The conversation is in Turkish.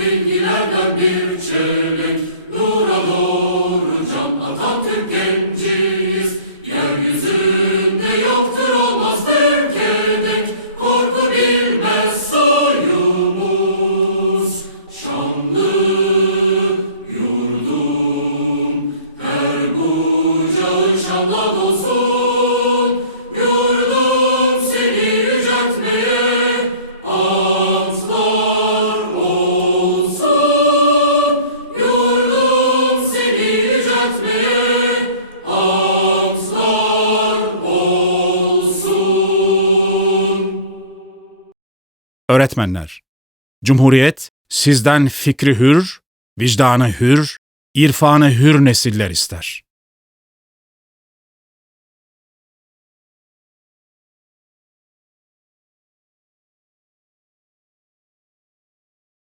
bilgilerden bir çelenk Nura doğru can Atatürk genciyiz Yeryüzünde yoktur olmazdır kedek Korku bilmez soyumuz. Şanlı yurdum Her bucağın şanla Öğretmenler, Cumhuriyet sizden fikri hür, vicdanı hür, irfanı hür nesiller ister.